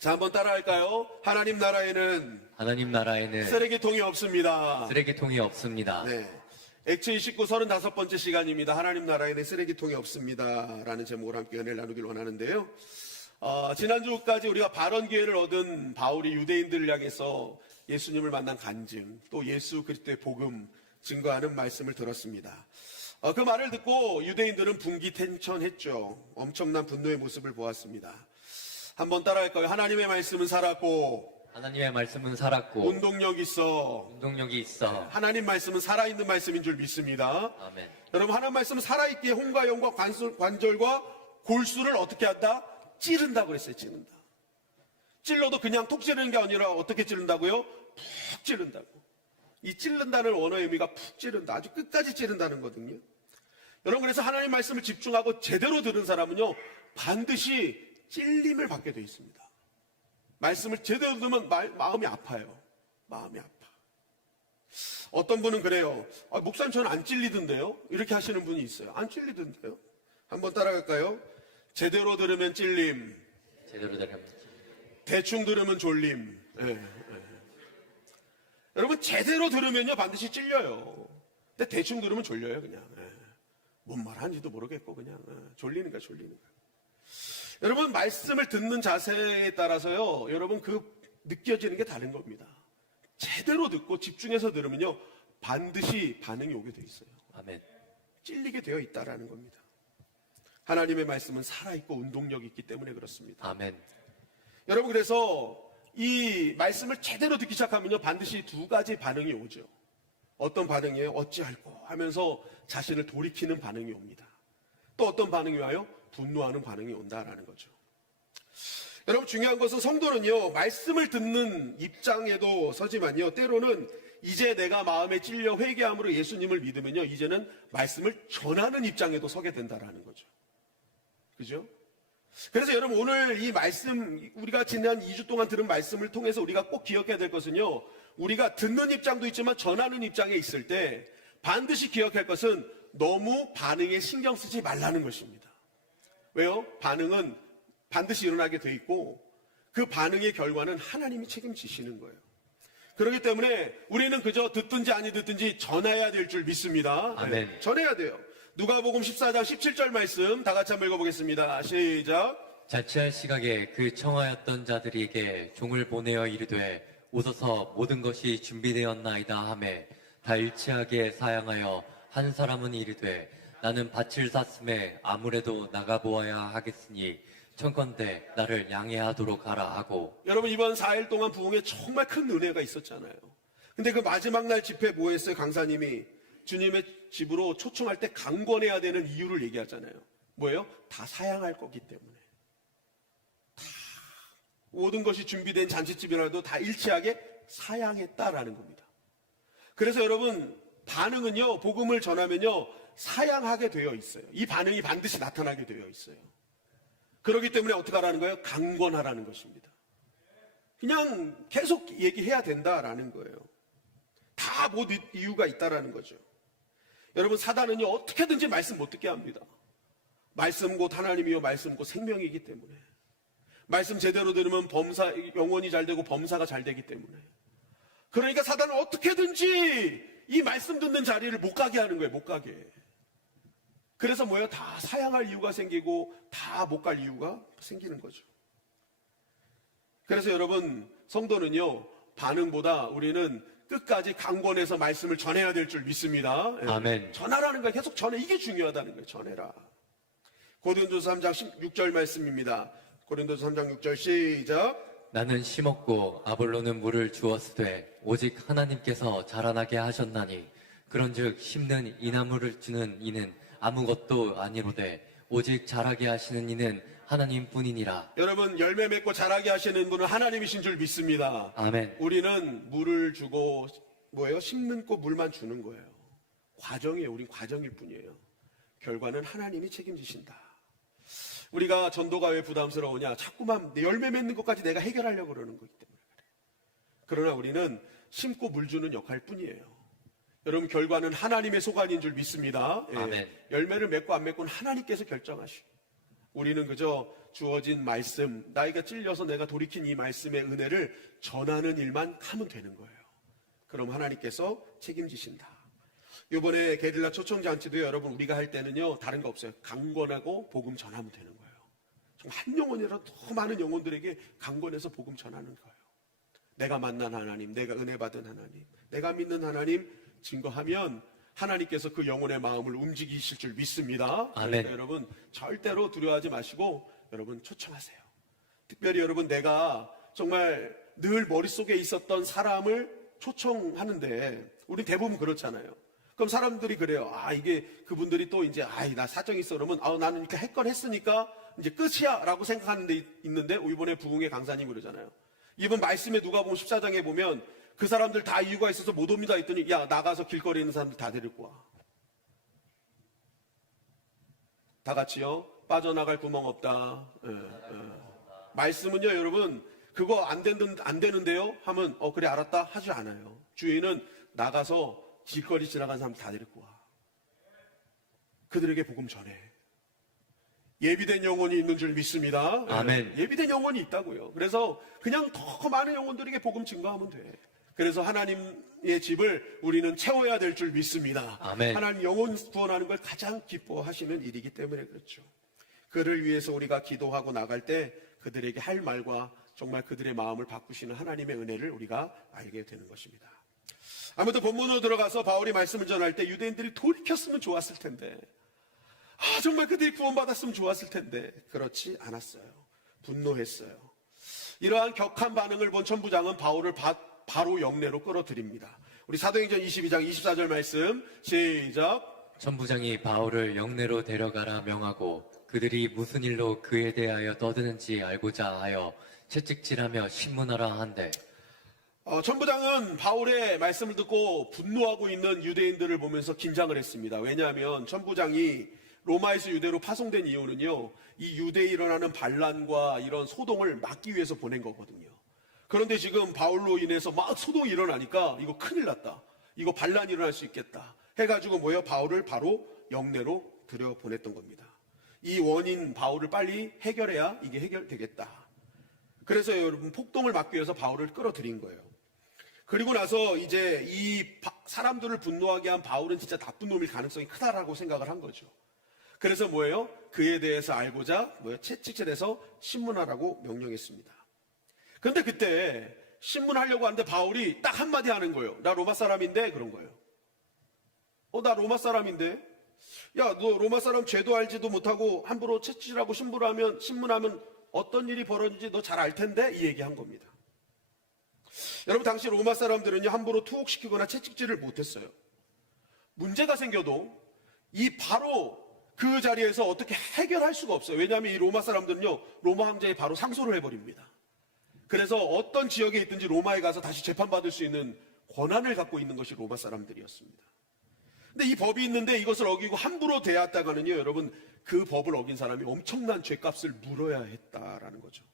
자, 한번 따라할까요? 하나님 나라에는 쓰레기통이 없습니다. 쓰레기통이 없습니다. 네. 액체 29 35번째 시간입니다. 하나님 나라에는 쓰레기통이 없습니다. 라는 제목으로 함께 은혜를 나누길 원하는데요. 지난주까지 우리가 발언 기회를 얻은 바울이 유대인들을 향해서 예수님을 만난 간증, 또 예수 그리스도의 복음 증거하는 말씀을 들었습니다. 그 말을 듣고 유대인들은 분기탱천했죠. 엄청난 분노의 모습을 보았습니다. 한번 따라할까요? 하나님의 말씀은 살았고 하나님의 말씀은 살았고 운동력이 있어. 하나님 말씀은 살아있는 말씀인 줄 믿습니다. 아멘. 여러분, 하나님 말씀은 살아있기에 혼과 영과 관절과 골수를 어떻게 한다? 찌른다고 그랬어요. 찌른다. 찔러도 그냥 톡 찌르는 게 아니라 어떻게 찌른다고요? 푹 찌른다고. 이 찌른다는 원어의 의미가 푹 찌른다, 아주 끝까지 찌른다는 거거든요. 여러분, 그래서 하나님 말씀을 집중하고 제대로 들은 사람은요, 반드시 찔림을 받게 되어 있습니다. 말씀을 제대로 들으면 마음이 아파요. 마음이 아파. 어떤 분은 그래요. 목사님 저는 안 찔리던데요? 이렇게 하시는 분이 있어요. 안 찔리던데요? 한번 따라갈까요? 제대로 들으면 찔림. 제대로 들으면 대충 들으면 졸림. 여러분, 제대로 들으면요 반드시 찔려요. 근데 대충 들으면 졸려요. 그냥 뭔 말하는지도 모르겠고 그냥 졸리는 거야. 여러분, 말씀을 듣는 자세에 따라서요, 여러분, 느껴지는 게 다른 겁니다. 제대로 듣고 집중해서 들으면요, 반드시 반응이 오게 돼 있어요. 아멘. 찔리게 되어 있다라는 겁니다. 하나님의 말씀은 살아있고 운동력이 있기 때문에 그렇습니다. 아멘. 여러분, 그래서 이 말씀을 제대로 듣기 시작하면요, 반드시 두 가지 반응이 오죠. 어떤 반응이에요? 어찌할꼬 하면서 자신을 돌이키는 반응이 옵니다. 또 어떤 반응이 와요? 분노하는 반응이 온다라는 거죠. 여러분, 중요한 것은 성도는요, 말씀을 듣는 입장에도 서지만요, 때로는 이제 내가 마음에 찔려 회개함으로 예수님을 믿으면요, 이제는 말씀을 전하는 입장에도 서게 된다라는 거죠. 그죠? 그래서 여러분, 오늘 이 말씀, 우리가 지난 2주 동안 들은 말씀을 통해서 우리가 꼭 기억해야 될 것은요, 우리가 듣는 입장도 있지만 전하는 입장에 있을 때 반드시 기억할 것은 너무 반응에 신경 쓰지 말라는 것입니다. 왜요? 반응은 반드시 일어나게 돼 있고 그 반응의 결과는 하나님이 책임지시는 거예요. 그렇기 때문에 우리는 그저 듣든지 아니 듣든지 전해야 될 줄 믿습니다. 아멘. 전해야 돼요. 누가복음 14장 17절 말씀 다 같이 한번 읽어보겠습니다. 시작. 자취할 시각에 그 청하였던 자들에게 종을 보내어 이르되 오소서 모든 것이 준비되었나이다 하매 다 일치하게 사양하여 한 사람은 이르되 나는 밭을 샀음에 아무래도 나가보아야 하겠으니 청컨대 나를 양해하도록 하라 하고. 여러분, 이번 4일 동안 부흥에 정말 큰 은혜가 있었잖아요. 근데 그 마지막 날 집회 뭐 했어요? 강사님이 주님의 집으로 초청할 때 강권해야 되는 이유를 얘기하잖아요. 뭐예요? 다 사양할 거기 때문에. 다 모든 것이 준비된 잔치집이라도 다 일치하게 사양했다라는 겁니다. 그래서 여러분, 반응은요, 복음을 전하면요, 사양하게 되어 있어요. 이 반응이 반드시 나타나게 되어 있어요. 그렇기 때문에 어떻게 하라는 거예요? 강권하라는 것입니다. 그냥 계속 얘기해야 된다라는 거예요. 다 모든 이유가 있다라는 거죠. 여러분, 사단은요, 어떻게든지 말씀 못 듣게 합니다. 말씀 곧 하나님이요, 말씀 곧 생명이기 때문에. 말씀 제대로 들으면 영혼이 잘 되고 범사가 잘 되기 때문에. 그러니까 사단은 어떻게든지 이 말씀 듣는 자리를 못 가게 하는 거예요. 못 가게. 그래서 뭐예요? 다 사양할 이유가 생기고 다 못 갈 이유가 생기는 거죠. 그래서 여러분, 성도는요, 반응보다 우리는 끝까지 강권해서 말씀을 전해야 될 줄 믿습니다. 아멘. 전하라는 거예요. 계속 전해. 이게 중요하다는 거예요. 전해라. 고린도서 3장 16절 말씀입니다. 고린도서 3장 6절 시작. 나는 심었고 아볼로는 물을 주었으되 오직 하나님께서 자라나게 하셨나니 그런즉 심는 이 나무를 주는 이는 아무것도 아니로되 오직 자라게 하시는 이는 하나님뿐이니라. 여러분, 열매 맺고 자라게 하시는 분은 하나님이신 줄 믿습니다. 아멘. 우리는 물을 주고 뭐예요? 심는 거 물만 주는 거예요. 과정이에요. 우린 과정일 뿐이에요. 결과는 하나님이 책임지신다. 우리가 전도가 왜 부담스러우냐? 자꾸만 열매 맺는 것까지 내가 해결하려고 그러는 거기 때문에 그래. 그러나 우리는 심고 물 주는 역할 뿐이에요. 여러분, 결과는 하나님의 소관인 줄 믿습니다. 아멘. 열매를 맺고 안 맺고는 하나님께서 결정하시고 우리는 그저 주어진 말씀, 나이가 찔려서 내가 돌이킨 이 말씀의 은혜를 전하는 일만 하면 되는 거예요. 그럼 하나님께서 책임지신다. 이번에 게릴라 초청잔치도 여러분 우리가 할 때는요 다른 거 없어요. 강권하고 복음 전하면 되는 거예요. 정말 한 영혼이라도 더 많은 영혼들에게 강권해서 복음 전하는 거예요. 내가 만난 하나님, 내가 은혜 받은 하나님, 내가 믿는 하나님 증거하면 하나님께서 그 영혼의 마음을 움직이실 줄 믿습니다. 아멘. 그러니까 여러분 절대로 두려워하지 마시고 여러분 초청하세요. 특별히 여러분 내가 정말 늘 머릿속에 있었던 사람을 초청하는데 우리 대부분 그렇잖아요. 그럼 사람들이 그래요. 이게 그분들이 또 이제 나 사정이 있어 그러면 나는 이렇게 할 건 했으니까 이제 끝이야 라고 생각하는 데 있는데 이번에 부흥회 강사님 그러잖아요. 이번 말씀에 누가복음 14장에 보면 그 사람들 다 이유가 있어서 못 옵니다 했더니 야 나가서 길거리에 있는 사람들 다 데리고 와. 다 같이요. 빠져나갈 구멍 없다. 말씀은요 여러분 그거 안 되는데요 하면 그래 알았다 하지 않아요. 주인은 나가서 길거리 지나간 사람 다 데리고 와. 그들에게 복음 전해. 예비된 영혼이 있는 줄 믿습니다. 아멘. 예비된 영혼이 있다고요. 그래서 그냥 더 많은 영혼들에게 복음 증거하면 돼. 그래서 하나님의 집을 우리는 채워야 될 줄 믿습니다. 아멘. 하나님 영혼 구원하는 걸 가장 기뻐하시는 일이기 때문에 그렇죠. 그를 위해서 우리가 기도하고 나갈 때 그들에게 할 말과 정말 그들의 마음을 바꾸시는 하나님의 은혜를 우리가 알게 되는 것입니다. 아무튼 본문으로 들어가서 바울이 말씀을 전할 때 유대인들이 돌이켰으면 좋았을 텐데 정말 그들이 구원받았으면 좋았을 텐데 그렇지 않았어요. 분노했어요. 이러한 격한 반응을 본 천부장은 바울을 바로 영내로 끌어들입니다. 우리 사도행전 22장 24절 말씀 시작. 천부장이 바울을 영내로 데려가라 명하고 그들이 무슨 일로 그에 대하여 떠드는지 알고자 하여 채찍질하며 신문하라 한대. 천부장은 바울의 말씀을 듣고 분노하고 있는 유대인들을 보면서 긴장을 했습니다. 왜냐하면 천부장이 로마에서 유대로 파송된 이유는요, 이 유대에 일어나는 반란과 이런 소동을 막기 위해서 보낸 거거든요. 그런데 지금 바울로 인해서 막 소동이 일어나니까 이거 큰일 났다. 이거 반란이 일어날 수 있겠다. 해가지고 바울을 바로 영내로 들여보냈던 겁니다. 이 원인 바울을 빨리 해결해야 이게 해결되겠다. 그래서 여러분 폭동을 막기 위해서 바울을 끌어들인 거예요. 그리고 나서 이제 이 사람들을 분노하게 한 바울은 진짜 나쁜 놈일 가능성이 크다라고 생각을 한 거죠. 그래서 그에 대해서 알고자 채찍질해서 신문하라고 명령했습니다. 그런데 그때 신문하려고 하는데 바울이 딱 한마디 하는 거예요. 나 로마 사람인데 그런 거예요. 나 로마 사람인데 야, 너 로마 사람 죄도 알지도 못하고 함부로 채찍질하고 신문하면 어떤 일이 벌어지는지 너 잘 알 텐데 이 얘기한 겁니다. 여러분 당시 로마 사람들은요 함부로 투옥시키거나 채찍질을 못했어요. 문제가 생겨도 바로 그 자리에서 어떻게 해결할 수가 없어요. 왜냐하면 이 로마 사람들은요 로마 황제에 바로 상소를 해버립니다. 그래서 어떤 지역에 있든지 로마에 가서 다시 재판받을 수 있는 권한을 갖고 있는 것이 로마 사람들이었습니다. 근데 이 법이 있는데 이것을 어기고 함부로 대했다가는요 여러분 그 법을 어긴 사람이 엄청난 죄값을 물어야 했다라는 거죠.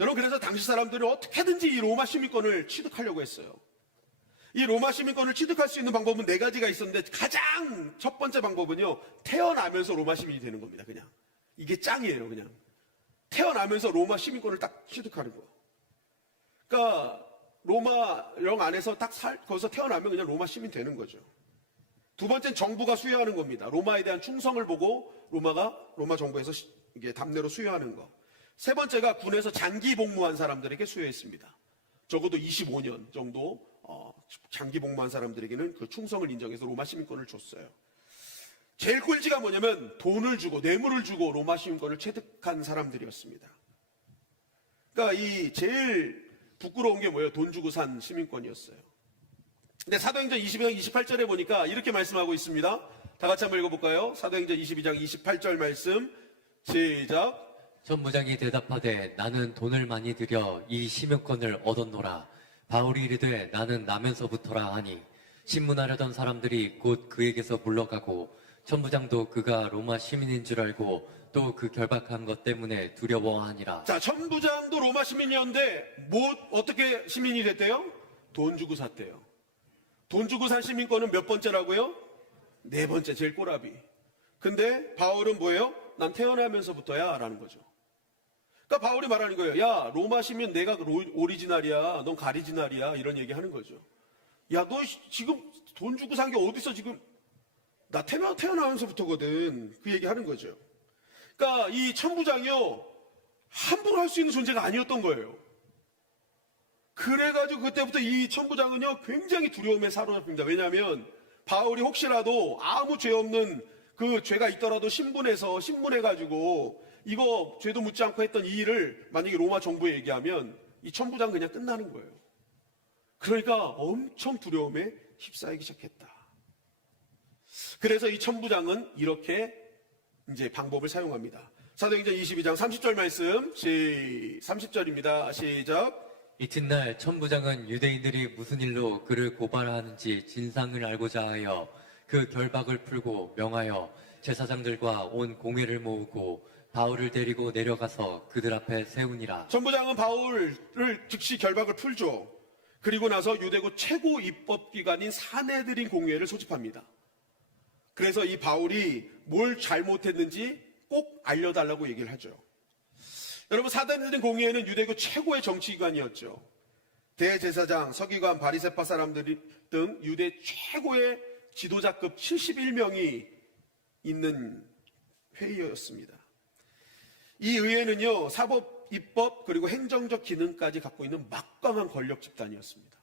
여러분 그래서 당시 사람들은 어떻게든지 이 로마 시민권을 취득하려고 했어요. 이 로마 시민권을 취득할 수 있는 방법은 4가지가 있었는데 가장 첫 번째 방법은요 태어나면서 로마 시민이 되는 겁니다. 그냥 이게 짱이에요. 그냥 태어나면서 로마 시민권을 딱 취득하는 거. 그러니까 로마령 안에서 거기서 태어나면 그냥 로마 시민 되는 거죠. 두 번째는 정부가 수여하는 겁니다. 로마에 대한 충성을 보고 로마 정부에서 이게 답례로 수여하는 거. 세 번째가 군에서 장기 복무한 사람들에게 수여했습니다. 적어도 25년 정도 장기 복무한 사람들에게는 그 충성을 인정해서 로마 시민권을 줬어요. 제일 꼴찌가 뭐냐면 돈을 주고 뇌물을 주고 로마 시민권을 취득한 사람들이었습니다. 그러니까 이 제일 부끄러운 게 뭐예요? 돈 주고 산 시민권이었어요. 근데 사도행전 22장 28절에 보니까 이렇게 말씀하고 있습니다. 다 같이 한번 읽어볼까요? 사도행전 22장 28절 말씀 시작. 천부장이 대답하되 나는 돈을 많이 들여 이 시민권을 얻었노라. 바울이 이르되 나는 나면서부터라 하니 신문하려던 사람들이 곧 그에게서 물러가고 천부장도 그가 로마 시민인 줄 알고 또 그 결박한 것 때문에 두려워하니라. 자, 천부장도 로마 시민이었는데 어떻게 시민이 됐대요? 돈 주고 샀대요. 돈 주고 산 시민권은 몇 번째라고요? 4번째, 제일 꼬라비. 근데 바울은 뭐예요? 난 태어나면서부터야 라는 거죠. 그러니까 바울이 말하는 거예요. 야, 로마 시민 내가 오리지널이야. 넌 가리지널이야. 이런 얘기 하는 거죠. 야, 너 지금 돈 주고 산 게 어딨어 지금. 나 태어나면서부터거든. 그 얘기 하는 거죠. 그러니까 이 천부장이요, 함부로 할 수 있는 존재가 아니었던 거예요. 그래가지고 그때부터 이 천부장은요, 굉장히 두려움에 사로잡힙니다. 왜냐하면 바울이 혹시라도 아무 죄 없는 그 죄가 있더라도 신문해가지고 이거 죄도 묻지 않고 했던 이 일을 만약에 로마 정부에 얘기하면 이 천부장 그냥 끝나는 거예요. 그러니까 엄청 두려움에 휩싸이기 시작했다. 그래서 이 천부장은 이렇게 이제 방법을 사용합니다. 사도행전 22장 30절 말씀, 30절입니다. 시작. 이튿날 천부장은 유대인들이 무슨 일로 그를 고발하는지 진상을 알고자 하여 그 결박을 풀고 명하여 제사장들과 온 공회를 모으고 바울을 데리고 내려가서 그들 앞에 세우니라. 천부장은 바울을 즉시 결박을 풀죠. 그리고 나서 유대국 최고 입법기관인 사내들인 공회를 소집합니다. 그래서 이 바울이 뭘 잘못했는지 꼭 알려달라고 얘기를 하죠. 여러분, 사내들인 공회는 유대국 최고의 정치기관이었죠. 대제사장, 서기관, 바리새파 사람들 등 유대 최고의 지도자급 71명이 있는 회의였습니다. 이 의회는요, 사법, 입법, 그리고 행정적 기능까지 갖고 있는 막강한 권력 집단이었습니다.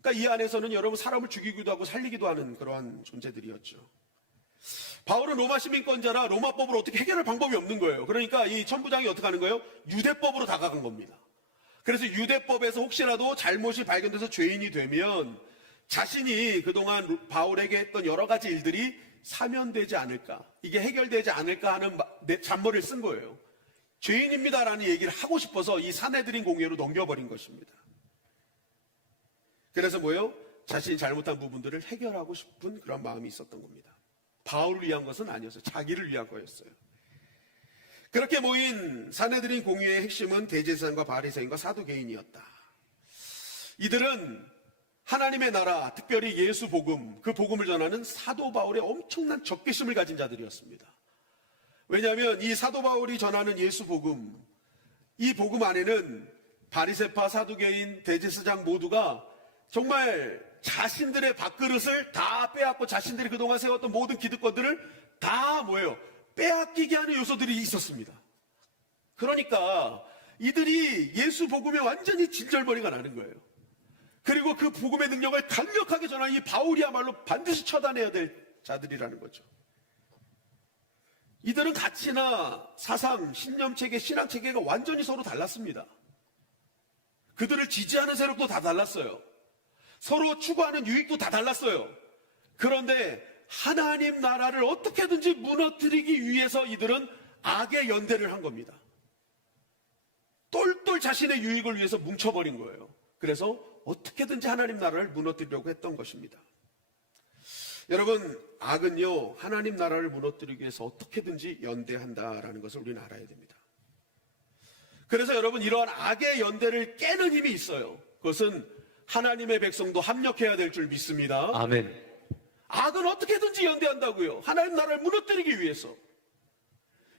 그러니까 이 안에서는 여러분 사람을 죽이기도 하고 살리기도 하는 그러한 존재들이었죠. 바울은 로마 시민권자라 로마법으로 어떻게 해결할 방법이 없는 거예요. 그러니까 이 천부장이 어떻게 하는 거예요? 유대법으로 다가간 겁니다. 그래서 유대법에서 혹시라도 잘못이 발견돼서 죄인이 되면 자신이 그동안 바울에게 했던 여러 가지 일들이 사면되지 않을까, 이게 해결되지 않을까 하는 잔머리를 쓴 거예요. 죄인입니다라는 얘기를 하고 싶어서 이 사내들인 공회로 넘겨버린 것입니다. 그래서 뭐예요? 자신이 잘못한 부분들을 해결하고 싶은 그런 마음이 있었던 겁니다. 바울을 위한 것은 아니었어요. 자기를 위한 거였어요. 그렇게 모인 사내들인 공회의 핵심은 대제사장과 바리새인과 사두개인이었다. 이들은 하나님의 나라, 특별히 예수 복음, 그 복음을 전하는 사도 바울의 엄청난 적개심을 가진 자들이었습니다. 왜냐하면 이 사도 바울이 전하는 예수 복음, 이 복음 안에는 바리새파, 사두개인, 대제사장 모두가 정말 자신들의 밥그릇을 다 빼앗고 자신들이 그동안 세웠던 모든 기득권들을 다 뭐예요? 빼앗기게 하는 요소들이 있었습니다. 그러니까 이들이 예수 복음에 완전히 진절머리가 나는 거예요. 그리고 그 복음의 능력을 강력하게 전하는 이 바울이야말로 반드시 처단해야 될 자들이라는 거죠. 이들은 가치나 사상, 신념체계, 신앙체계가 완전히 서로 달랐습니다. 그들을 지지하는 세력도 다 달랐어요. 서로 추구하는 유익도 다 달랐어요. 그런데 하나님 나라를 어떻게든지 무너뜨리기 위해서 이들은 악의 연대를 한 겁니다. 똘똘 자신의 유익을 위해서 뭉쳐버린 거예요. 그래서 어떻게든지 하나님 나라를 무너뜨리려고 했던 것입니다. 여러분, 악은요, 하나님 나라를 무너뜨리기 위해서 어떻게든지 연대한다라는 것을 우리는 알아야 됩니다. 그래서 여러분, 이러한 악의 연대를 깨는 힘이 있어요. 그것은 하나님의 백성도 합력해야 될 줄 믿습니다. 아멘. 악은 어떻게든지 연대한다고요. 하나님 나라를 무너뜨리기 위해서.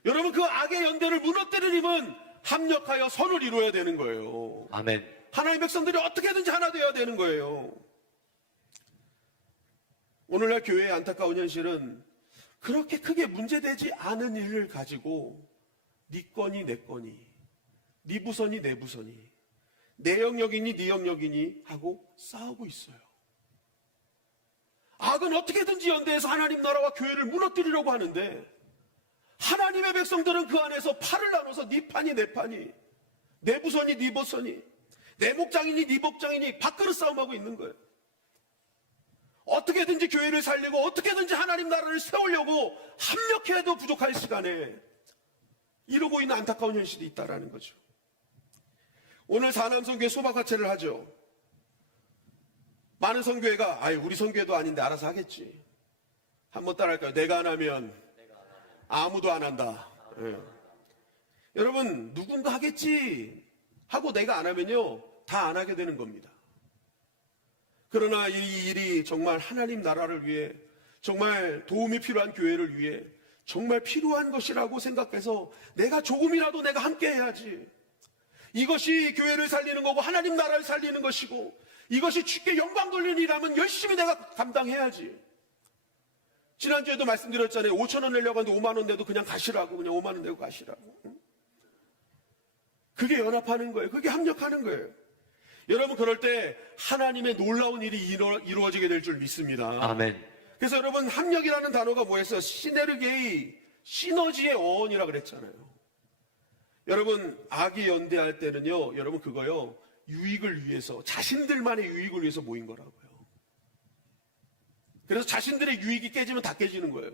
여러분, 그 악의 연대를 무너뜨리려면 합력하여 선을 이루어야 되는 거예요. 아멘. 하나님의 백성들이 어떻게든지 하나 되어야 되는 거예요. 오늘날 교회의 안타까운 현실은 그렇게 크게 문제되지 않은 일을 가지고 네 건이 내 건이, 네 부선이 내 부선이, 내 영역이니 네 영역이니 하고 싸우고 있어요. 악은 어떻게든지 연대해서 하나님 나라와 교회를 무너뜨리려고 하는데 하나님의 백성들은 그 안에서 팔을 나눠서 네 판이 내 판이, 내 부선이 네 부선이, 내 목장이니 네 목장이니 밥그릇 싸움하고 있는 거예요. 어떻게든지 교회를 살리고 어떻게든지 하나님 나라를 세우려고 합력해도 부족할 시간에 이러고 있는 안타까운 현실이 있다라는 거죠. 오늘 사남선교회 소박화체를 하죠. 많은 선교회가 우리 선교회도 아닌데 알아서 하겠지. 한번 따라할까요? 내가 안 하면 아무도 안 한다. 예. 여러분, 누군가 하겠지 하고 내가 안 하면요, 다 안 하게 되는 겁니다. 그러나 이 일이 정말 하나님 나라를 위해, 정말 도움이 필요한 교회를 위해, 정말 필요한 것이라고 생각해서 내가 조금이라도 내가 함께 해야지. 이것이 교회를 살리는 거고 하나님 나라를 살리는 것이고 이것이 주께 영광 돌리는 일이라면 열심히 내가 감당해야지. 지난주에도 말씀드렸잖아요. 5천 원 내려고 하는데 5만 원 내도 그냥 가시라고. 그냥 5만 원 내고 가시라고. 그게 연합하는 거예요. 그게 합력하는 거예요. 여러분, 그럴 때 하나님의 놀라운 일이 이루어지게 될 줄 믿습니다. 아멘. 그래서 여러분, 합력이라는 단어가 뭐였어요? 시네르게이, 시너지의 어원이라 그랬잖아요. 여러분, 악이 연대할 때는요, 여러분 그거요, 유익을 위해서, 자신들만의 유익을 위해서 모인 거라고요. 그래서 자신들의 유익이 깨지면 다 깨지는 거예요.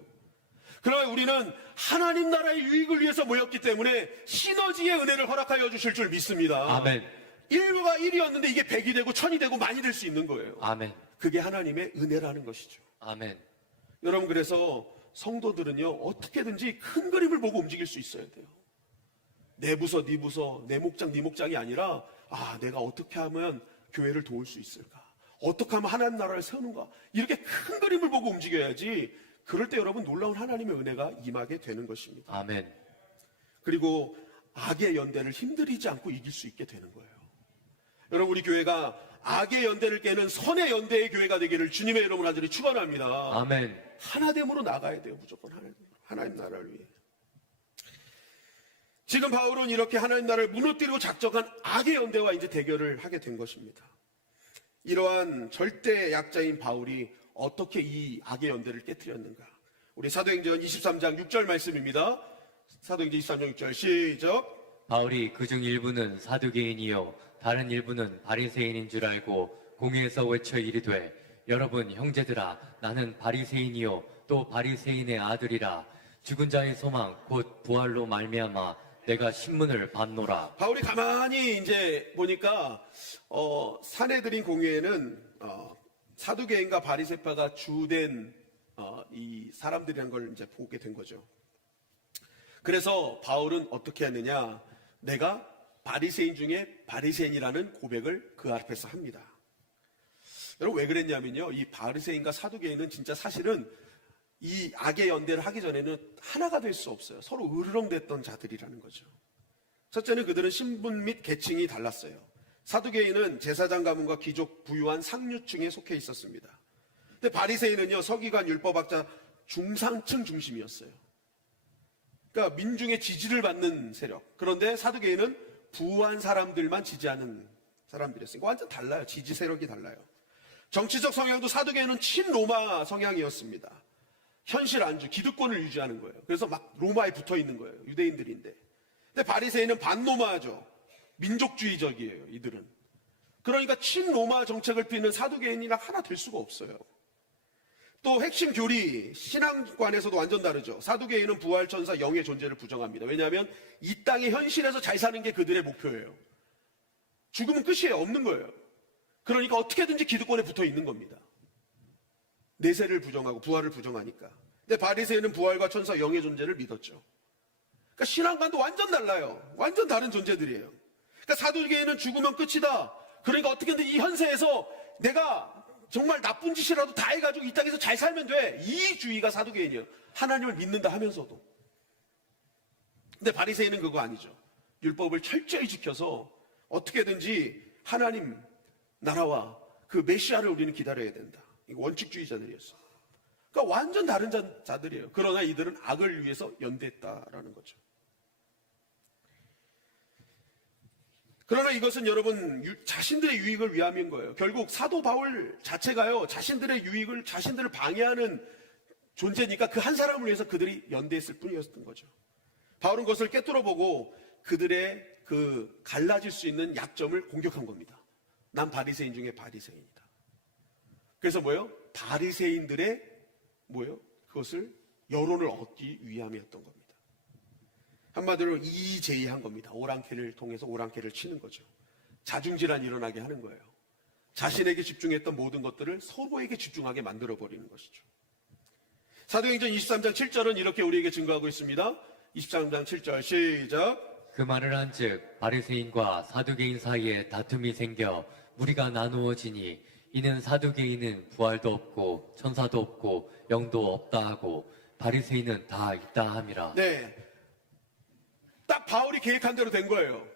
그러나 우리는 하나님 나라의 유익을 위해서 모였기 때문에 시너지의 은혜를 허락하여 주실 줄 믿습니다. 아멘. 1가 1이었는데 이게 100이 되고 1000이 되고 만이 될 수 있는 거예요. 아멘. 그게 하나님의 은혜라는 것이죠. 아멘. 여러분, 그래서 성도들은요, 어떻게든지 큰 그림을 보고 움직일 수 있어야 돼요. 내 부서, 네 부서, 내 목장, 네 목장이 아니라, 내가 어떻게 하면 교회를 도울 수 있을까? 어떻게 하면 하나님 나라를 세우는가? 이렇게 큰 그림을 보고 움직여야지. 그럴 때 여러분, 놀라운 하나님의 은혜가 임하게 되는 것입니다. 아멘. 그리고 악의 연대를 힘들이지 않고 이길 수 있게 되는 거예요. 여러분, 우리 교회가 악의 연대를 깨는 선의 연대의 교회가 되기를 주님의 이름으로 간절히 축원합니다. 아멘. 하나됨으로 나가야 돼요. 무조건 하나님 나라를 위해. 지금 바울은 이렇게 하나님 나라를 무너뜨리고 작정한 악의 연대와 이제 대결을 하게 된 것입니다. 이러한 절대 약자인 바울이 어떻게 이 악의 연대를 깨뜨렸는가? 우리 사도행전 23장 6절 말씀입니다. 사도행전 23장 6절 시작. 바울이 그중 일부는 사두개인이요 다른 일부는 바리새인인 줄 알고 공회에서 외쳐 이르되 여러분 형제들아 나는 바리새인이요 또 바리새인의 아들이라 죽은 자의 소망 곧 부활로 말미암아 내가 신문을 받노라. 바울이 가만히 이제 보니까 사내들인 공회에는 사두개인과 바리새파가 주된 이 사람들이란 걸 이제 보게 된 거죠. 그래서 바울은 어떻게 했느냐? 내가 바리새인 중에 바리새인이라는 고백을 그 앞에서 합니다. 여러분, 왜 그랬냐면요, 이 바리새인과 사두개인은 진짜 사실은 이 악의 연대를 하기 전에는 하나가 될 수 없어요. 서로 으르렁댔던 자들이라는 거죠. 첫째는 그들은 신분 및 계층이 달랐어요. 사두개인은 제사장 가문과 귀족 부유한 상류층에 속해 있었습니다. 근데 바리새인은요, 서기관 율법학자 중상층 중심이었어요. 그러니까 민중의 지지를 받는 세력. 그런데 사두개인은 부한 사람들만 지지하는 사람들이었으니까 완전 달라요. 지지 세력이 달라요. 정치적 성향도 사두개인은 친로마 성향이었습니다. 현실 안주, 기득권을 유지하는 거예요. 그래서 막 로마에 붙어 있는 거예요. 유대인들인데. 근데 바리새인은 반로마죠. 민족주의적이에요, 이들은. 그러니까 친로마 정책을 피는 사두개인이랑 하나 될 수가 없어요. 또 핵심 교리, 신앙관에서도 완전 다르죠. 사두개인은 부활천사 영의 존재를 부정합니다. 왜냐하면 이 땅의 현실에서 잘 사는 게 그들의 목표예요. 죽으면 끝이에요. 없는 거예요. 그러니까 어떻게든지 기득권에 붙어 있는 겁니다. 내세를 부정하고 부활을 부정하니까. 근데 바리새인은 부활과 천사 영의 존재를 믿었죠. 그러니까 신앙관도 완전 달라요. 완전 다른 존재들이에요. 그러니까 사두개인은 죽으면 끝이다. 그러니까 어떻게든 이 현세에서 내가 정말 나쁜 짓이라도 다 해가지고 이 땅에서 잘 살면 돼. 이 주의가 사두개인이에요. 하나님을 믿는다 하면서도. 근데 바리새인은 그거 아니죠. 율법을 철저히 지켜서 어떻게든지 하나님 나라와 그 메시아를 우리는 기다려야 된다. 이거 원칙주의자들이었어요. 그러니까 완전 다른 자들이에요. 그러나 이들은 악을 위해서 연대했다라는 거죠. 그러나 이것은 여러분 자신들의 유익을 위함인 거예요. 결국 사도 바울 자체가요, 자신들의 유익을, 자신들을 방해하는 존재니까 그 한 사람을 위해서 그들이 연대했을 뿐이었던 거죠. 바울은 그것을 깨뚫어보고 그들의 그 갈라질 수 있는 약점을 공격한 겁니다. 난 바리새인 중에 바리새인이다. 그래서 뭐예요? 바리새인들의 뭐예요? 그것을 여론을 얻기 위함이었던 겁니다. 한마디로 이의제의한 겁니다. 오랑캐를 통해서 오랑캐를 치는 거죠. 자중질환이 일어나게 하는 거예요. 자신에게 집중했던 모든 것들을 서로에게 집중하게 만들어버리는 것이죠. 사도행전 23장 7절은 이렇게 우리에게 증거하고 있습니다. 23장 7절 시작. 그 말을 한즉 바리새인과 사두개인 사이에 다툼이 생겨 무리가 나누어지니 이는 사두개인은 부활도 없고 천사도 없고 영도 없다 하고 바리새인은 다 있다 함이라. 네. 딱 바울이 계획한 대로 된 거예요.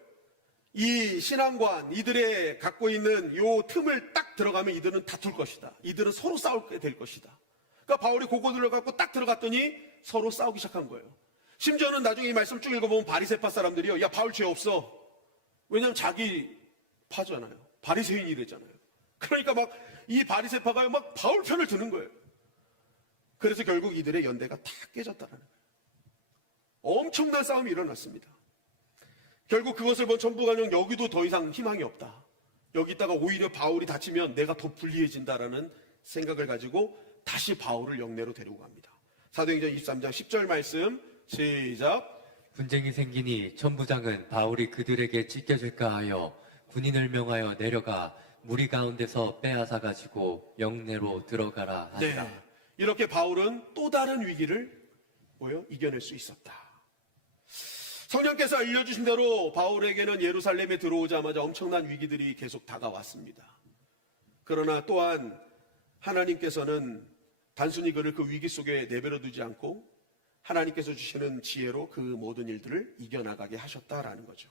이 신앙관, 이들의 갖고 있는 요 틈을 딱 들어가면 이들은 다툴 것이다. 이들은 서로 싸우게 될 것이다. 그러니까 바울이 그거 들어가고 딱 들어갔더니 서로 싸우기 시작한 거예요. 심지어는 나중에 이 말씀을 쭉 읽어보면 바리새파 사람들이요. 야, 바울 죄 없어. 왜냐면 자기 파잖아요. 바리새인이래잖아요. 그러니까 막 이 바리새파가 막 바울 편을 드는 거예요. 그래서 결국 이들의 연대가 다 깨졌다는 거예요. 엄청난 싸움이 일어났습니다. 결국 그것을 본 천부관은 여기도 더 이상 희망이 없다. 여기다가 오히려 바울이 다치면 내가 더 불리해진다라는 생각을 가지고 다시 바울을 영내로 데리고 갑니다. 사도행전 23장 10절 말씀 시작. 분쟁이 생기니 천부장은 바울이 그들에게 찢겨질까 하여 군인을 명하여 내려가 무리 가운데서 빼앗아 가지고 영내로 들어가라 하니라. 네. 이렇게 바울은 또 다른 위기를 이겨낼 수 있었다. 성령께서 알려주신 대로 바울에게는 예루살렘에 들어오자마자 엄청난 위기들이 계속 다가왔습니다. 그러나 또한 하나님께서는 단순히 그를 그 위기 속에 내버려 두지 않고 하나님께서 주시는 지혜로 그 모든 일들을 이겨나가게 하셨다라는 거죠.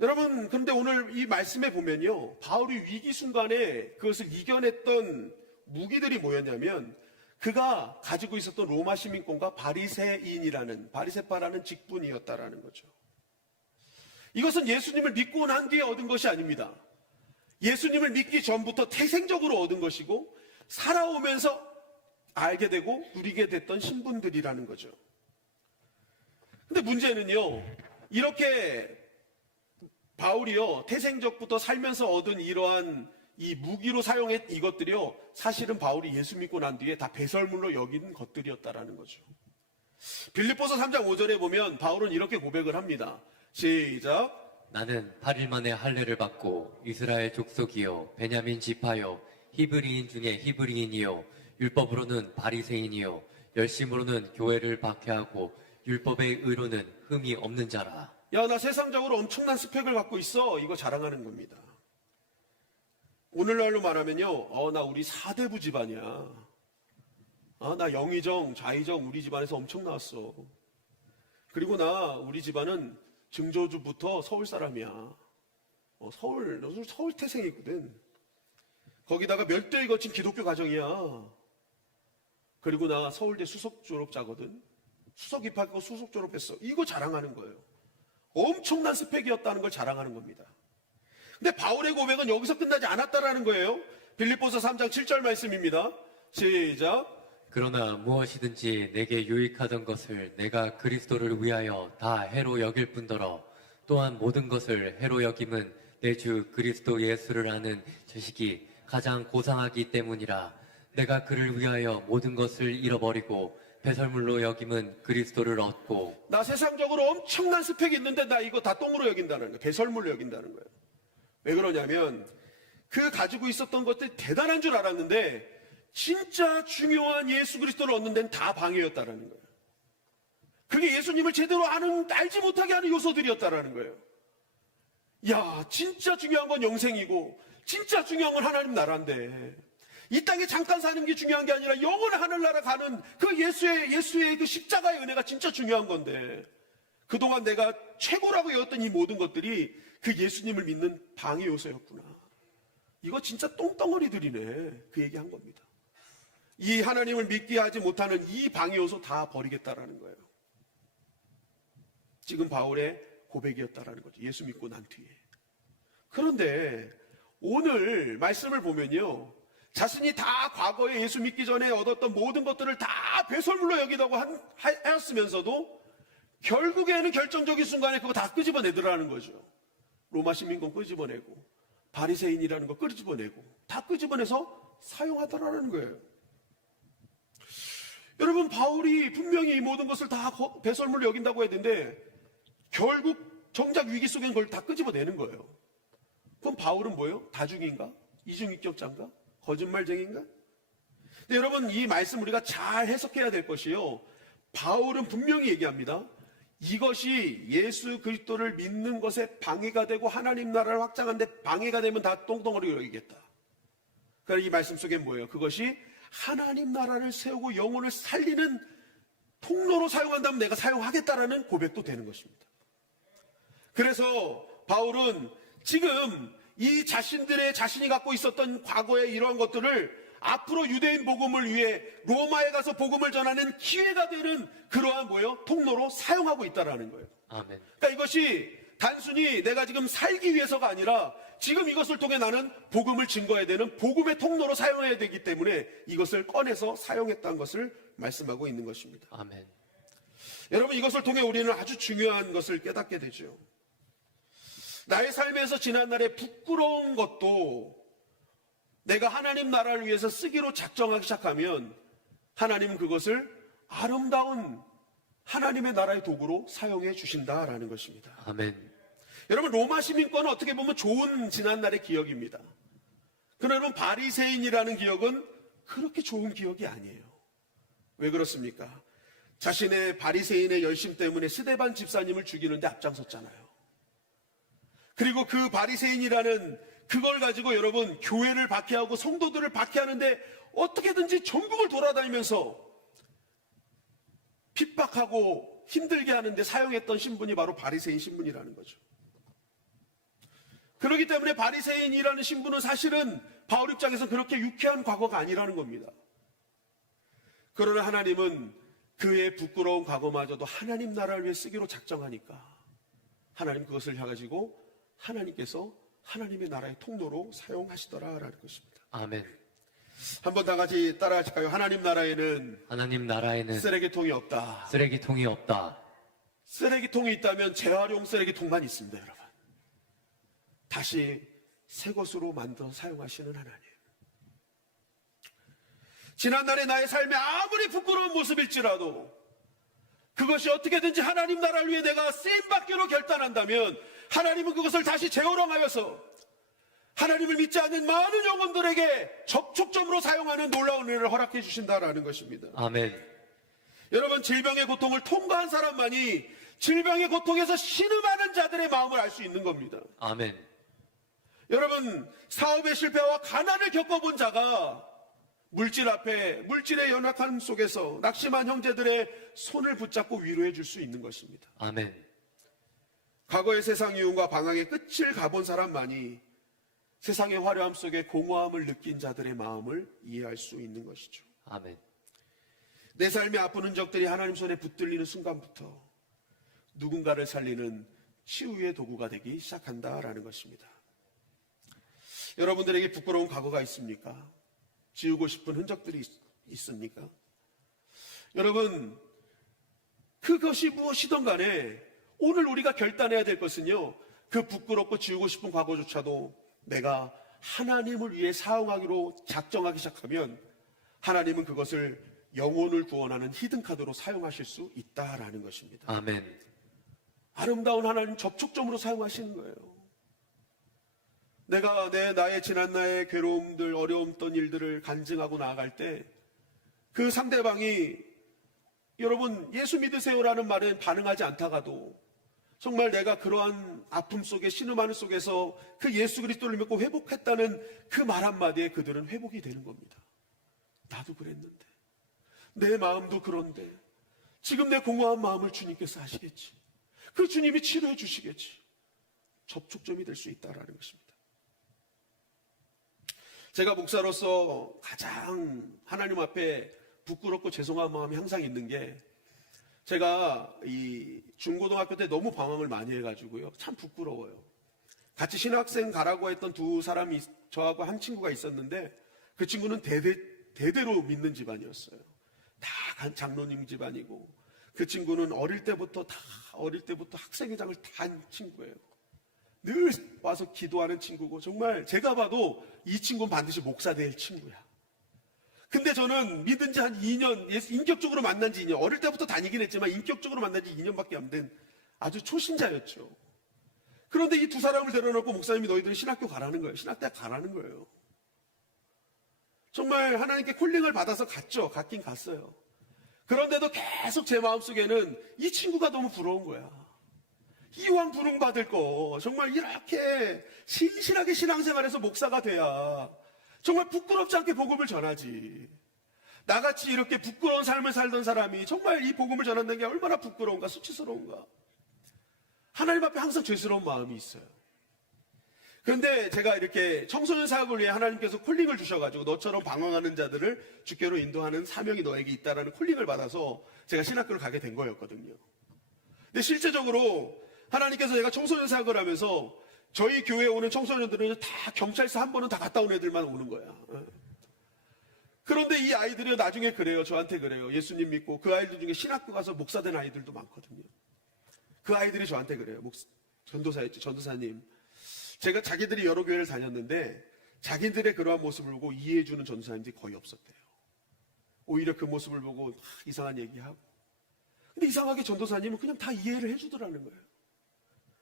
여러분, 그런데 오늘 이 말씀에 보면요, 바울이 위기 순간에 그것을 이겨냈던 무기들이 뭐였냐면 그가 가지고 있었던 로마 시민권과 바리새파라는 직분이었다라는 거죠. 이것은 예수님을 믿고 난 뒤에 얻은 것이 아닙니다. 예수님을 믿기 전부터 태생적으로 얻은 것이고 살아오면서 알게 되고 누리게 됐던 신분들이라는 거죠. 근데 문제는요, 이렇게 바울이요, 태생적부터 살면서 얻은 이러한 이 무기로 사용했 이것들이요, 사실은 바울이 예수 믿고 난 뒤에 다 배설물로 여긴 것들이었다라는 거죠. 빌립보서 3장 5절에 보면 바울은 이렇게 고백을 합니다. 시작. 나는 8일 만에 할례를 받고 이스라엘 족속이요 베냐민 지파요 히브리인 중에 히브리인이요 율법으로는 바리새인이요 열심으로는 교회를 박해하고 율법의 의로는 흠이 없는 자라. 야, 나 세상적으로 엄청난 스펙을 갖고 있어. 이거 자랑하는 겁니다. 오늘날로 말하면요, 나 우리 사대부 집안이야. 나 영의정, 좌의정 우리 집안에서 엄청 나왔어. 그리고 나 우리 집안은 증조주부터 서울 사람이야. 서울 태생이거든. 거기다가 몇 대에 거친 기독교 가정이야. 그리고 나 서울대 수석 졸업자거든. 수석 입학하고 수석 졸업했어. 이거 자랑하는 거예요. 엄청난 스펙이었다는 걸 자랑하는 겁니다. 근데 바울의 고백은 여기서 끝나지 않았다라는 거예요. 빌립보서 3장 7절 말씀입니다. 시작. 그러나 무엇이든지 내게 유익하던 것을 내가 그리스도를 위하여 다 해로 여길 뿐더러 또한 모든 것을 해로 여김은 내 주 그리스도 예수를 아는 지식이 가장 고상하기 때문이라. 내가 그를 위하여 모든 것을 잃어버리고 배설물로 여김은 그리스도를 얻고. 나 세상적으로 엄청난 스펙이 있는데 나 이거 다 똥으로 여긴다는 거예요. 배설물로 여긴다는 거예요. 왜 그러냐면 그 가지고 있었던 것들이 대단한 줄 알았는데 진짜 중요한 예수 그리스도를 얻는 데는 다 방해였다라는 거예요. 그게 예수님을 제대로 알지 못하게 하는 요소들이었다라는 거예요. 야, 진짜 중요한 건 영생이고 진짜 중요한 건 하나님 나라인데 이 땅에 잠깐 사는 게 중요한 게 아니라 영원한 하늘나라 가는 그 예수의 그 십자가의 은혜가 진짜 중요한 건데 그동안 내가 최고라고 여겼던 이 모든 것들이 그 예수님을 믿는 방해 요소였구나. 이거 진짜 똥덩어리들이네. 그 얘기한 겁니다. 이 하나님을 믿게 하지 못하는 이 방해 요소 다 버리겠다라는 거예요. 지금 바울의 고백이었다라는 거죠. 예수 믿고 난 뒤에. 그런데 오늘 말씀을 보면요, 자신이 다 과거에 예수 믿기 전에 얻었던 모든 것들을 다 배설물로 여기다고 하였으면서도 결국에는 결정적인 순간에 그거 다 끄집어내더라는 거죠. 로마 시민권 끄집어내고 바리새인이라는 거 끄집어내고 다 끄집어내서 사용하더라는 거예요. 여러분, 바울이 분명히 이 모든 것을 다 배설물로 여긴다고 했는데 결국 정작 위기 속엔 그걸 다 끄집어내는 거예요. 그럼 바울은 뭐예요? 다중인가? 이중인격자인가? 거짓말쟁이인가? 근데 여러분, 이 말씀 우리가 잘 해석해야 될 것이요, 바울은 분명히 얘기합니다. 이것이 예수 그리스도를 믿는 것에 방해가 되고 하나님 나라를 확장하는데 방해가 되면 다 똥덩어리로 여기겠다. 그러니까 이 말씀 속에 뭐예요? 그것이 하나님 나라를 세우고 영혼을 살리는 통로로 사용한다면 내가 사용하겠다라는 고백도 되는 것입니다. 그래서 바울은 지금 이 자신이 갖고 있었던 과거의 이러한 것들을 앞으로 유대인 복음을 위해 로마에 가서 복음을 전하는 기회가 되는 그러한 통로로 사용하고 있다라는 거예요. 아멘. 그러니까 이것이 단순히 내가 지금 살기 위해서가 아니라 지금 이것을 통해 나는 복음을 증거해야 되는 복음의 통로로 사용해야 되기 때문에 이것을 꺼내서 사용했다는 것을 말씀하고 있는 것입니다. 아멘. 여러분, 이것을 통해 우리는 아주 중요한 것을 깨닫게 되죠. 나의 삶에서 지난날에 부끄러운 것도 내가 하나님 나라를 위해서 쓰기로 작정하기 시작하면 하나님은 그것을 아름다운 하나님의 나라의 도구로 사용해 주신다라는 것입니다. 아멘. 여러분, 로마 시민권은 어떻게 보면 좋은 지난날의 기억입니다. 그러나 여러분, 바리새인이라는 기억은 그렇게 좋은 기억이 아니에요. 왜 그렇습니까? 자신의 바리새인의 열심 때문에 스데반 집사님을 죽이는데 앞장섰잖아요. 그리고 그 바리새인이라는 그걸 가지고 여러분 교회를 박해하고 성도들을 박해하는데 어떻게든지 전국을 돌아다니면서 핍박하고 힘들게 하는데 사용했던 신분이 바로 바리새인 신분이라는 거죠. 그렇기 때문에 바리새인이라는 신분은 사실은 바울 입장에서 그렇게 유쾌한 과거가 아니라는 겁니다. 그러나 하나님은 그의 부끄러운 과거마저도 하나님 나라를 위해 쓰기로 작정하니까 하나님 그것을 가지고 하나님께서 하나님의 나라의 통로로 사용하시더라라는 것입니다. 아멘. 한번 다 같이 따라 하실까요? 하나님 나라에는 쓰레기통이 없다. 쓰레기통이 없다. 쓰레기통이 있다면 재활용 쓰레기통만 있습니다, 여러분. 다시 새 것으로 만들어 사용하시는 하나님. 지난날의 나의 삶에 아무리 부끄러운 모습일지라도 그것이 어떻게든지 하나님 나라를 위해 내가 쓰임받기로 결단한다면 하나님은 그것을 다시 재활용하여서 하나님을 믿지 않는 많은 영혼들에게 접촉점으로 사용하는 놀라운 은혜를 허락해 주신다라는 것입니다. 아멘. 여러분, 질병의 고통을 통과한 사람만이 질병의 고통에서 신음하는 자들의 마음을 알 수 있는 겁니다. 아멘. 여러분, 사업의 실패와 가난을 겪어본 자가 물질의 연약함 속에서 낙심한 형제들의 손을 붙잡고 위로해 줄 수 있는 것입니다. 아멘. 과거의 세상 이윤과 방황의 끝을 가본 사람만이 세상의 화려함 속에 공허함을 느낀 자들의 마음을 이해할 수 있는 것이죠. 아멘. 내 삶의 아픈 흔적들이 하나님 손에 붙들리는 순간부터 누군가를 살리는 치유의 도구가 되기 시작한다라는 것입니다. 여러분들에게 부끄러운 과거가 있습니까? 지우고 싶은 흔적들이 있습니까? 여러분, 그것이 무엇이든 간에 오늘 우리가 결단해야 될 것은요, 그 부끄럽고 지우고 싶은 과거조차도 내가 하나님을 위해 사용하기로 작정하기 시작하면 하나님은 그것을 영혼을 구원하는 히든카드로 사용하실 수 있다라는 것입니다. 아멘. 아름다운 하나님 접촉점으로 사용하시는 거예요. 내가 나의 지난날의 괴로움들, 어려웠던 일들을 간증하고 나아갈 때 그 상대방이 여러분 예수 믿으세요라는 말에 반응하지 않다가도 정말 내가 그러한 아픔 속에 신음하는 속에서 그 예수 그리스도를 믿고 회복했다는 그 말 한마디에 그들은 회복이 되는 겁니다. 나도 그랬는데, 내 마음도 그런데 지금 내 공허한 마음을 주님께서 아시겠지. 그 주님이 치료해 주시겠지. 접촉점이 될 수 있다라는 것입니다. 제가 목사로서 가장 하나님 앞에 부끄럽고 죄송한 마음이 항상 있는 게, 제가 이 중고등학교 때 너무 방황을 많이 해가지고요, 참 부끄러워요. 같이 신학생 가라고 했던 두 사람이, 저하고 한 친구가 있었는데 그 친구는 대대로 믿는 집안이었어요. 다 장로님 집안이고, 그 친구는 어릴 때부터 학생회장을 다 한 친구예요. 늘 와서 기도하는 친구고, 정말 제가 봐도 이 친구는 반드시 목사 될 친구야. 근데 저는 믿은 지 한 2년, 인격적으로 만난 지 2년, 어릴 때부터 다니긴 했지만 인격적으로 만난 지 2년밖에 안 된 아주 초신자였죠. 그런데 이 두 사람을 데려놓고 목사님이 너희들은 신학교 가라는 거예요. 신학대학 가라는 거예요. 정말 하나님께 콜링을 받아서 갔긴 갔어요. 그런데도 계속 제 마음속에는 이 친구가 너무 부러운 거야. 이왕 부름받을 거 정말 이렇게 신실하게 신앙생활해서 목사가 돼야 정말 부끄럽지 않게 복음을 전하지. 나같이 이렇게 부끄러운 삶을 살던 사람이 정말 이 복음을 전한다는 게 얼마나 부끄러운가, 수치스러운가. 하나님 앞에 항상 죄스러운 마음이 있어요. 그런데 제가 이렇게 청소년 사역을 위해 하나님께서 콜링을 주셔가지고 너처럼 방황하는 자들을 주께로 인도하는 사명이 너에게 있다라는 콜링을 받아서 제가 신학교를 가게 된 거였거든요. 근데 실제적으로 하나님께서 제가 청소년 사역을 하면서 저희 교회에 오는 청소년들은 다 경찰서 한 번은 다 갔다 온 애들만 오는 거야. 그런데 이 아이들이 나중에 그래요. 저한테 그래요. 예수님 믿고 그 아이들 중에 신학교 가서 목사 된 아이들도 많거든요. 그 아이들이 저한테 그래요. 전도사였죠. 전도사님. 제가 자기들이 여러 교회를 다녔는데 자기들의 그러한 모습을 보고 이해해주는 전도사님들이 거의 없었대요. 오히려 그 모습을 보고 막 이상한 얘기하고. 근데 이상하게 전도사님은 그냥 다 이해를 해주더라는 거예요.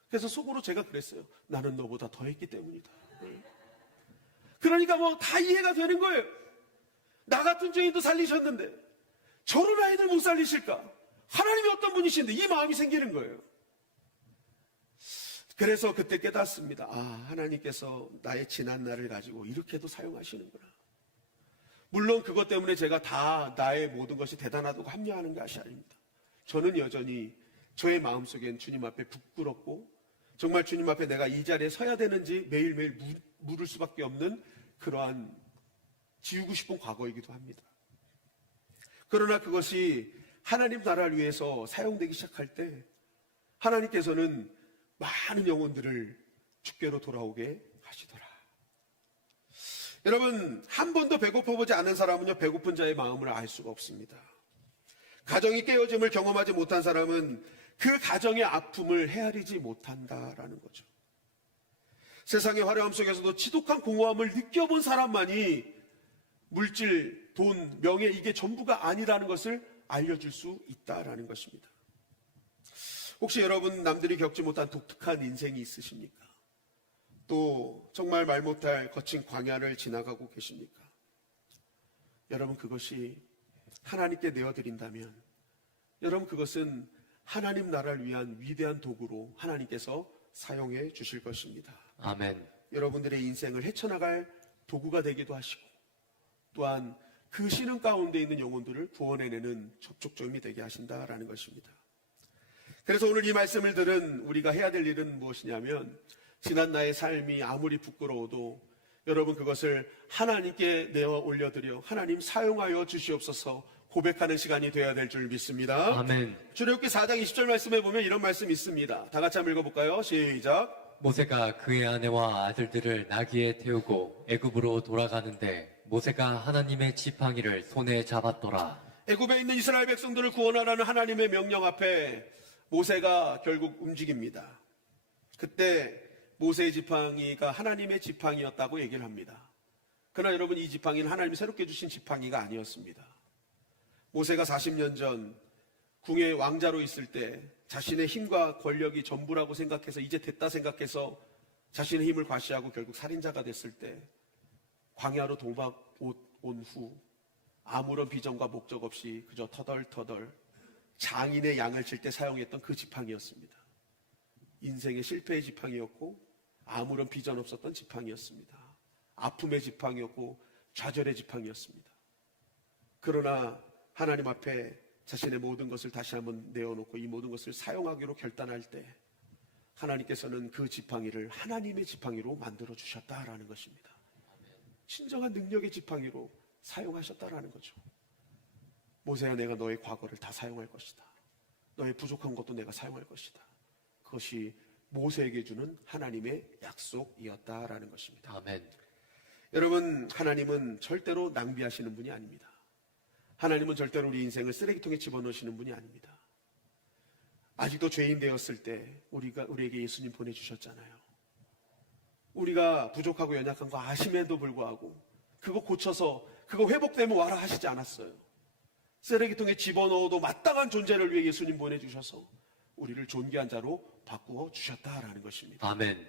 그래서 속으로 제가 그랬어요. 나는 너보다 더 했기 때문이다. 그러니까 뭐 다 이해가 되는 거예요. 나 같은 죄인도 살리셨는데 저런 아이들 못 살리실까? 하나님이 어떤 분이신데 이 마음이 생기는 거예요. 그래서 그때 깨닫습니다. 아, 하나님께서 나의 지난 날을 가지고 이렇게도 사용하시는구나. 물론 그것 때문에 제가 다 나의 모든 것이 대단하다고 합리화하는 것이 아닙니다. 저는 여전히 저의 마음속엔 주님 앞에 부끄럽고 정말 주님 앞에 내가 이 자리에 서야 되는지 매일매일 물을 수밖에 없는 그러한 지우고 싶은 과거이기도 합니다. 그러나 그것이 하나님 나라를 위해서 사용되기 시작할 때 하나님께서는 많은 영혼들을 주께로 돌아오게 하시더라. 여러분, 한 번도 배고파보지 않은 사람은요, 배고픈 자의 마음을 알 수가 없습니다. 가정이 깨어짐을 경험하지 못한 사람은 그 가정의 아픔을 헤아리지 못한다라는 거죠. 세상의 화려함 속에서도 지독한 공허함을 느껴본 사람만이 물질, 돈, 명예 이게 전부가 아니라는 것을 알려줄 수 있다라는 것입니다. 혹시 여러분 남들이 겪지 못한 독특한 인생이 있으십니까? 또 정말 말 못할 거친 광야를 지나가고 계십니까? 여러분 그것이 하나님께 내어드린다면 여러분 그것은 하나님 나라를 위한 위대한 도구로 하나님께서 사용해 주실 것입니다. 아멘. 여러분들의 인생을 헤쳐나갈 도구가 되기도 하시고 또한 그 신음 가운데 있는 영혼들을 구원해내는 접촉점이 되게 하신다라는 것입니다. 그래서 오늘 이 말씀을 들은 우리가 해야 될 일은 무엇이냐면 지난 나의 삶이 아무리 부끄러워도 여러분 그것을 하나님께 내어 올려드려 하나님 사용하여 주시옵소서 고백하는 시간이 되어야 될 줄 믿습니다. 아멘. 출애굽기 4장 20절 말씀에 보면 이런 말씀이 있습니다. 다 같이 한번 읽어볼까요? 시작. 모세가 그의 아내와 아들들을 나귀에 태우고 애굽으로 돌아가는데 모세가 하나님의 지팡이를 손에 잡았더라. 애굽에 있는 이스라엘 백성들을 구원하라는 하나님의 명령 앞에 모세가 결국 움직입니다. 그때 모세의 지팡이가 하나님의 지팡이였다고 얘기를 합니다. 그러나 여러분 이 지팡이는 하나님이 새롭게 주신 지팡이가 아니었습니다. 모세가 40년 전 궁의 왕자로 있을 때 자신의 힘과 권력이 전부라고 생각해서 이제 됐다 생각해서 자신의 힘을 과시하고 결국 살인자가 됐을 때 광야로 도망 온 후 아무런 비전과 목적 없이 그저 터덜터덜 장인의 양을 칠 때 사용했던 그 지팡이였습니다. 인생의 실패의 지팡이였고 아무런 비전 없었던 지팡이였습니다. 아픔의 지팡이였고 좌절의 지팡이였습니다. 그러나 하나님 앞에 자신의 모든 것을 다시 한번 내어놓고 이 모든 것을 사용하기로 결단할 때 하나님께서는 그 지팡이를 하나님의 지팡이로 만들어 주셨다라는 것입니다. 진정한 능력의 지팡이로 사용하셨다라는 거죠. 모세야 내가 너의 과거를 다 사용할 것이다. 너의 부족한 것도 내가 사용할 것이다. 그것이 모세에게 주는 하나님의 약속이었다라는 것입니다. 아멘. 여러분 하나님은 절대로 낭비하시는 분이 아닙니다. 하나님은 절대로 우리 인생을 쓰레기통에 집어넣으시는 분이 아닙니다. 아직도 죄인 되었을 때 우리에게 예수님 보내주셨잖아요. 우리가 부족하고 연약한 거 아심에도 불구하고 그거 고쳐서 그거 회복되면 와라 하시지 않았어요. 쓰레기통에 집어넣어도 마땅한 존재를 위해 예수님 보내주셔서 우리를 존귀한 자로 바꾸어 주셨다라는 것입니다. 아멘.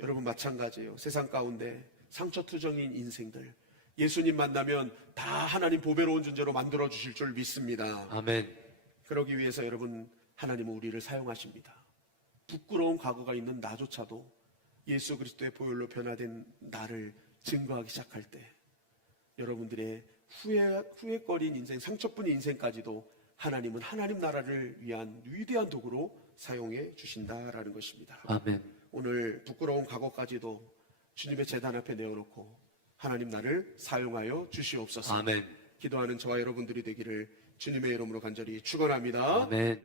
여러분 마찬가지예요. 세상 가운데 상처투정인 인생들 예수님 만나면 다 하나님 보배로운 존재로 만들어 주실 줄 믿습니다. 아멘. 그러기 위해서 여러분 하나님은 우리를 사용하십니다. 부끄러운 과거가 있는 나조차도 예수 그리스도의 보혈로 변화된 나를 증거하기 시작할 때 여러분들의 후회거린 인생, 상처뿐인 인생까지도 하나님은 하나님 나라를 위한 위대한 도구로 사용해 주신다라는 것입니다. 아멘. 오늘 부끄러운 과거까지도 주님의 제단 앞에 내어놓고 하나님 나를 사용하여 주시옵소서. 아멘. 기도하는 저와 여러분들이 되기를 주님의 이름으로 간절히 축원합니다. 아멘.